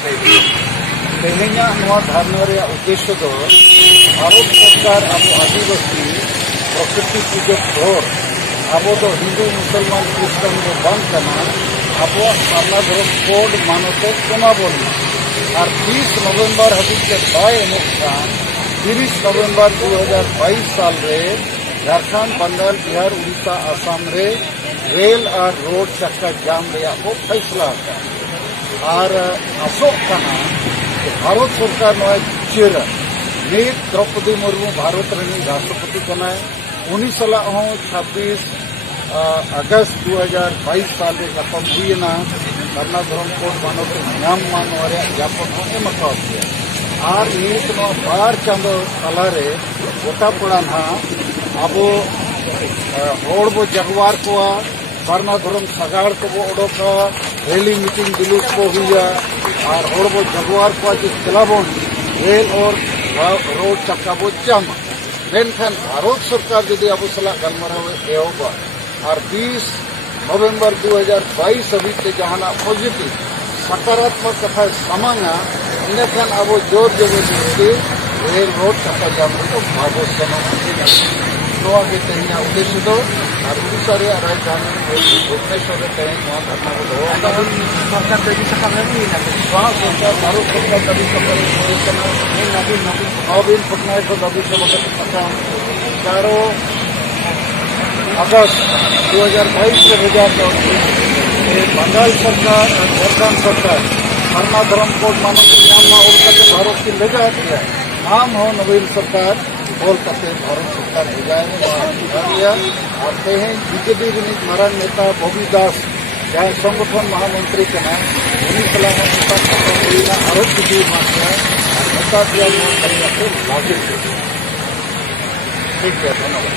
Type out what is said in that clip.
तेहेना धारणा उद्देश्य दो भारत सरकार अब आदिवासी प्रकृति पूजक हर अब हिंदू मुसलमान क्रिस्टान दो बांग कना अब सारना धर्म कोड मानते एमाबन और 20 नवंबर हाबिज बाय एमोग खान 30 नवंबर 2022 साल रे झारखंड बंगाल बिहार उड़ीसा आसाम रे रेल और रोड चक्का जाम रे को फैसला और आसोग कना भारत सरकार चेर नीट द्रौपदी मुर्मू भारत रही राष्ट्रपति कनाय उन्हीं सलाह 26 अगस्त 2022 साल रे गपम हुईना धर्ना धर्म कोड मानते नाम मान ज्ञापन एम और नीट बार चांदो तलारे गोटा पड़ा ना अब बो जगवार को धर्ना धर्म सगाड़ को उड़ोका रैली मीटिंग जुलूस को हुआ और बो जगवार को चलाबन रेल और रोड चक्का बो जामा मेनखान भारत सरकार जदि अब सला गलमाराव एहबा और 20 नवंबर 2022 हाबिज जहां पॉजिटिव सकारात्मक कथा सामांगा इनखान अब जोर जबरदस्ती रेल रोड चक्का जाम को भागो तेना उद्देश्य दो और उड़ीसा राजधानी भुवनेश्वर धरना को सरकार भारत सरकार दाबी नवीन पटनायक दाबी 11 अगस्त 2022 में भेजा बंगाल सरकार और झारखंड सरकार धर्मा धर्म कोड मानव भारत की ले जाती है नाम हो नवीन सरकार बोल करते भारत सरकार भेजाए और तेहें बीजेपी रिनीत मारान नेता बॉबी दास जहाँ संगठन महामंत्री के नाम उन्हीं सलाह आरोप की नेता दिया ठीक है धन्यवाद।